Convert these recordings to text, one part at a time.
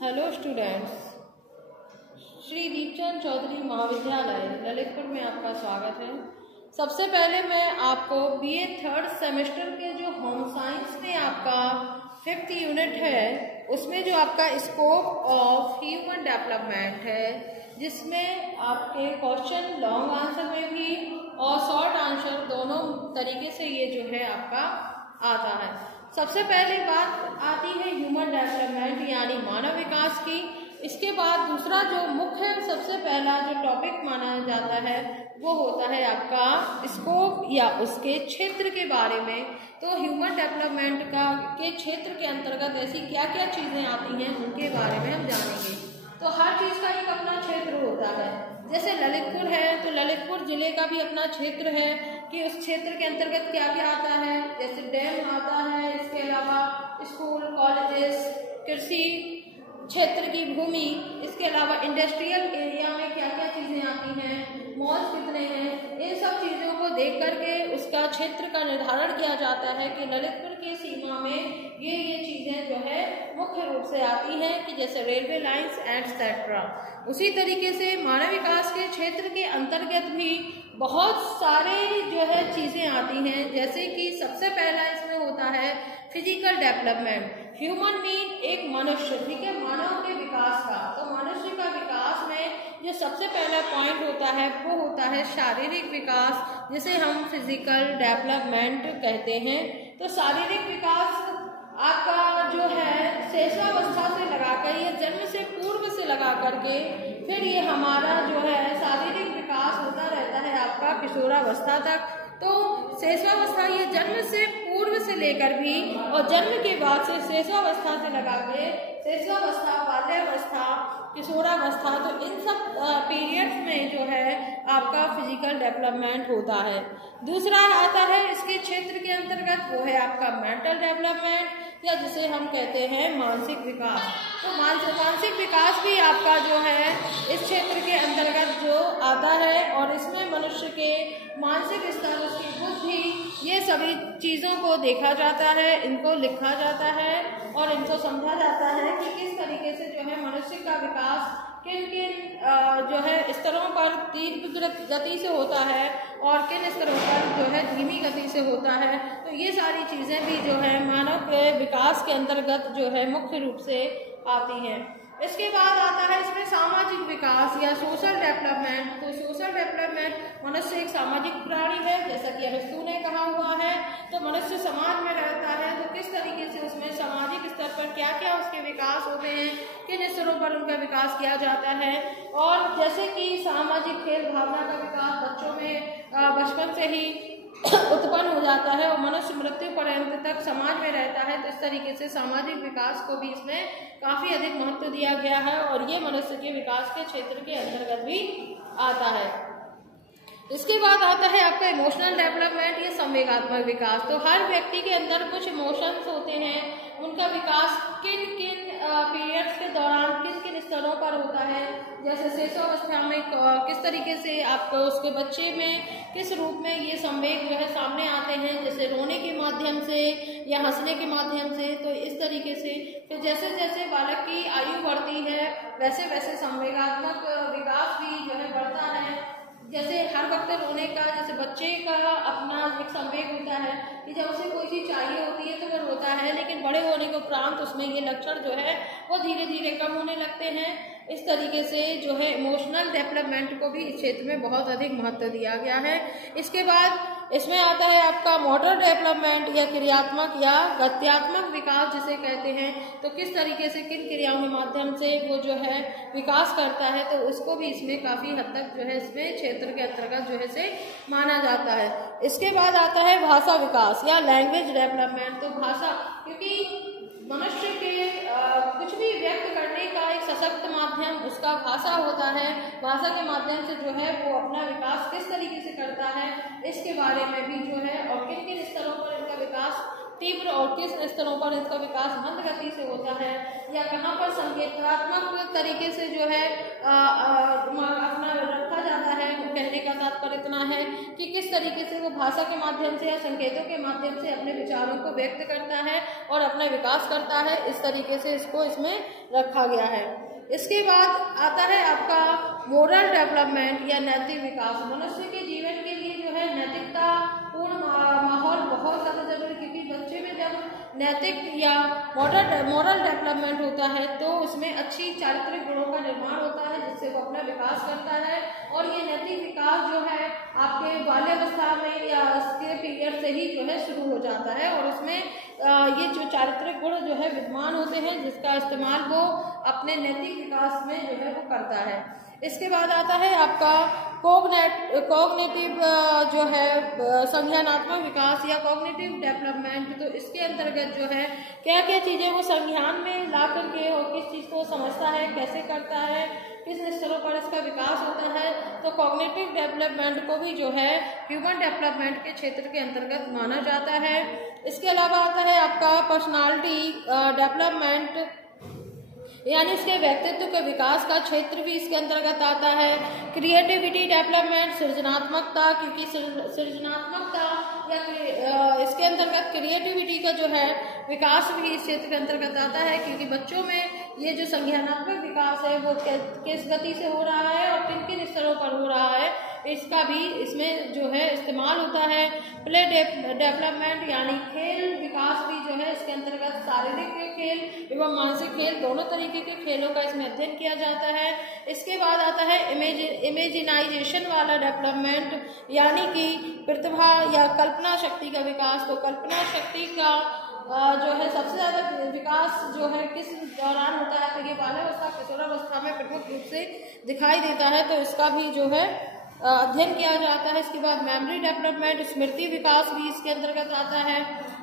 Hello students, Shri Deepchand Chaudhary महाविद्यालय ललितपुर में आपका स्वागत है। सबसे पहले मैं आपको बीए थर्ड सेमेस्टर के जो होम साइंस में आपका 5th यूनिट है उसमें जो आपका स्कोप ऑफ ह्यूमन डेवलपमेंट है, जिसमें आपके क्वेश्चन लॉन्ग आंसर में भी और शॉर्ट आंसर दोनों तरीके से ये जो है आपका आता है। सबसे पहले बात आती है ह्यूमन डेवलपमेंट यानी मानव विकास की। इसके बाद दूसरा जो मुख्य सबसे पहला जो टॉपिक माना जाता है वो होता है आपका स्कोप या उसके क्षेत्र के बारे में। तो ह्यूमन डेवलपमेंट के क्षेत्र के अंतर्गत ऐसी क्या क्या चीज़ें आती हैं उनके बारे में हम जानेंगे। तो हर चीज़ का एक अपना क्षेत्र होता है। जैसे ललितपुर है तो ललितपुर जिले का भी अपना क्षेत्र है कि उस क्षेत्र के अंतर्गत क्या क्या आता है। जैसे डैम आता है, इसके अलावा स्कूल, कॉलेजेस, कृषि क्षेत्र की भूमि, इसके अलावा इंडस्ट्रियल एरिया में क्या क्या चीज़ें आती हैं, मॉल्स कितने हैं, इन सब चीज़ों को देख करके उसका क्षेत्र का निर्धारण किया जाता है कि ललितपुर की सीमा में ये चीज़ें जो है मुख्य रूप से आती हैं कि जैसे रेलवे लाइंस एटसेट्रा। उसी तरीके से मानव विकास के क्षेत्र के अंतर्गत भी बहुत सारे जो है चीज़ें आती हैं। जैसे कि सबसे पहला इसमें होता है फिजिकल डेवलपमेंट। ह्यूमन मीन एक मनुष्य, ठीक है, मानव के विकास का। तो मनुष्य का विकास में जो सबसे पहला पॉइंट होता है वो होता है शारीरिक विकास, जिसे हम फिजिकल डेवलपमेंट कहते हैं। तो शारीरिक विकास आपका जो है शैशवावस्था से लगाकर ये जन्म से पूर्व से लगा करके फिर ये हमारा जो है शारीरिक विकास होता रहता है आपका किशोरावस्था तक। तो शैशवावस्था ये जन्म से पूर्व से लेकर भी और जन्म के बाद से शैशवावस्था से लगा के शैशवावस्था, बाल्यावस्था, किशोरावस्था, तो इन सब पीरियड्स में जो है आपका फिजिकल डेवलपमेंट होता है। दूसरा आता है इसके क्षेत्र के अंतर्गत वो है आपका मेंटल डेवलपमेंट या जिसे हम कहते हैं मानसिक विकास। तो मानसिक विकास भी आपका जो है इस क्षेत्र के अंतर्गत जो आता है और इसमें मनुष्य के मानसिक स्तर, उसकी बुद्धि, ये सभी चीज़ों को देखा जाता है, इनको लिखा जाता है और इनको समझा जाता है कि किस तरीके से जो है मनुष्य का विकास किन किन जो है स्तरों पर तीव्र गति से होता है और किन स्तरों पर जो है धीमी गति से होता है। तो ये सारी चीज़ें भी जो है मानव के विकास के अंतर्गत जो है मुख्य रूप से आती हैं। इसके बाद आता है इसमें सामाजिक विकास या सोशल डेवलपमेंट। तो सोशल डेवलपमेंट, मनुष्य एक सामाजिक प्राणी है, जैसा कि अरिस्टो ने कहा हुआ है। तो मनुष्य समाज में रहता है तो किस तरीके से उसमें सामाजिक स्तर पर क्या क्या उसके विकास होते हैं, किन स्तरों पर उनका विकास किया जाता है। और जैसे कि सामाजिक खेल भावना का विकास बच्चों में बचपन से ही उत्पन्न हो जाता है और मनुष्य मृत्यु पर्यंत तक समाज में रहता है। तो इस तरीके से सामाजिक विकास को भी इसमें काफ़ी अधिक महत्व दिया गया है और ये मनुष्य के विकास के क्षेत्र के अंतर्गत भी आता है। इसके बाद आता है आपका इमोशनल डेवलपमेंट या संवेगात्मक विकास। तो हर व्यक्ति के अंदर कुछ इमोशंस होते हैं, उनका विकास किन किन पीरियड्स के दौरान किन किन स्तरों पर होता है। जैसे शैशवावस्था में किस तरीके से आपको उसके बच्चे में किस रूप में ये संवेग जो है सामने आते हैं, जैसे रोने के माध्यम से या हंसने के माध्यम से। तो इस तरीके से फिर जैसे जैसे बालक की आयु बढ़ती है वैसे वैसे संवेगात्मक विकास भी जो है बढ़ता है। जैसे हर वक्त रोने का, जैसे बच्चे का अपना एक संवेग होता है कि जब उसे कोई चीज़ चाहिए होती है तो वह रोता है, लेकिन बड़े होने के उपरांत उसमें ये लक्षण जो है वो धीरे धीरे कम होने लगते हैं। इस तरीके से जो है इमोशनल डेवलपमेंट को भी इस क्षेत्र में बहुत अधिक महत्व दिया गया है। इसके बाद इसमें आता है आपका मोटर डेवलपमेंट या क्रियात्मक या गत्यात्मक विकास जिसे कहते हैं। तो किस तरीके से किन क्रियाओं के माध्यम से वो जो है विकास करता है, तो उसको भी इसमें काफ़ी हद तक जो है इसमें क्षेत्र के अंतर्गत जो है से माना जाता है। इसके बाद आता है भाषा विकास या लैंग्वेज डेवलपमेंट। तो भाषा, क्योंकि मनुष्य के कुछ भी व्यक्त करने का एक सशक्त माध्यम उसका भाषा होता है। भाषा के माध्यम से जो है वो अपना विकास किस तरीके से करता है इसके बारे में भी जो है और किन किन स्तरों पर इनका विकास तीव्र और किस स्तरों पर इसका विकास मंद गति से होता है, या कहाँ पर संकेतात्मक तरीके से जो है अपना रखा जाता है। कहने का तात्पर्य इतना है कि किस तरीके से वो भाषा के माध्यम से या संकेतों के माध्यम से अपने विचारों को व्यक्त करता है और अपना विकास करता है, इस तरीके से इसको इसमें रखा गया है। इसके बाद आता है आपका मोरल डेवलपमेंट या नैतिक विकास। मनुष्य के जीवन के लिए जो है नैतिकता पूर्ण माहौल बहुत ज़्यादा जरूरी, क्योंकि बच्चे में जब नैतिक या मोरल डेवलपमेंट होता है तो उसमें अच्छी चारित्रिक गुणों का निर्माण होता है, जिससे वो अपना विकास करता है। और ये नैतिक विकास जो है आपके बाल्यावस्था में या उसके पीरियड से ही जो है शुरू हो जाता है, और उसमें ये जो चारित्रिक गुण जो है विद्यमान होते हैं, जिसका इस्तेमाल वो अपने नैतिक विकास में जो है वो करता है। इसके बाद आता है आपका कॉग्निटिव जो है संज्ञानात्मक विकास या कॉग्निटिव डेवलपमेंट। तो इसके अंतर्गत जो है क्या क्या चीज़ें वो संज्ञान में ला करके और किस चीज़ को समझता है, कैसे करता है, किस स्तरों पर इसका विकास होता है। तो कॉग्निटिव डेवलपमेंट को भी जो है ह्यूमन डेवलपमेंट के क्षेत्र के अंतर्गत माना जाता है। इसके अलावा आता है आपका पर्सनालिटी डेवलपमेंट, यानी इसके व्यक्तित्व के विकास का क्षेत्र भी इसके अंतर्गत आता है। क्रिएटिविटी डेवलपमेंट, सृजनात्मकता, क्योंकि सृजनात्मकता या इसके अंतर्गत क्रिएटिविटी का जो है विकास भी इस क्षेत्र के अंतर्गत आता है, क्योंकि बच्चों में ये जो संज्ञानात्मक विकास है वो किस गति से हो रहा है और किन किन स्तरों पर हो रहा है, इसका भी इसमें जो है इस्तेमाल होता है। प्ले डेवलपमेंट यानी खेल विकास भी जो है इसके अंतर्गत शारीरिक खेल एवं मानसिक खेल दोनों तरीके के खेलों का इसमें अध्ययन किया जाता है। इसके बाद आता है इमेजिनाइजेशन वाला डेवलपमेंट, यानी कि प्रतिभा या कल्पना शक्ति का विकास। तो कल्पना शक्ति का जो है सबसे ज़्यादा विकास जो है किस दौरान होता है, तो ये बाल्यावस्था किशोरावस्था में प्रमुख रूप से दिखाई देता है, तो इसका भी जो है अध्ययन किया जाता है। इसके बाद मेमोरी डेवलपमेंट, स्मृति विकास भी इसके अंतर्गत आता है,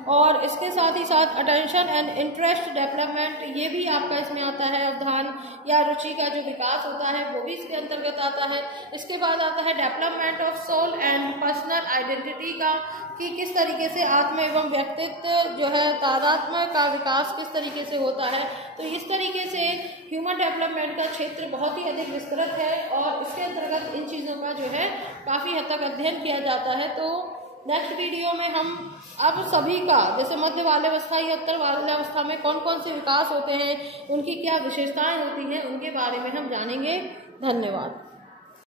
और इसके साथ ही साथ अटेंशन एंड इंटरेस्ट डेवलपमेंट, ये भी आपका इसमें आता है। अवधान या रुचि का जो विकास होता है वो भी इसके अंतर्गत आता है। इसके बाद आता है development of soul and personal identity का, कि किस तरीके से आत्म एवं व्यक्तित्व जो है तादात्म्य का विकास किस तरीके से होता है। तो इस तरीके से ह्यूमन डेवलपमेंट का क्षेत्र बहुत ही अधिक विस्तृत है, और इसके अंतर्गत इन चीज़ों का जो है काफ़ी हद तक अध्ययन किया जाता है। तो नेक्स्ट वीडियो में हम अब सभी का, जैसे मध्य बाल्यावस्था या उत्तर बाल्यावस्था में कौन कौन से विकास होते हैं, उनकी क्या विशेषताएं होती हैं, उनके बारे में हम जानेंगे। धन्यवाद।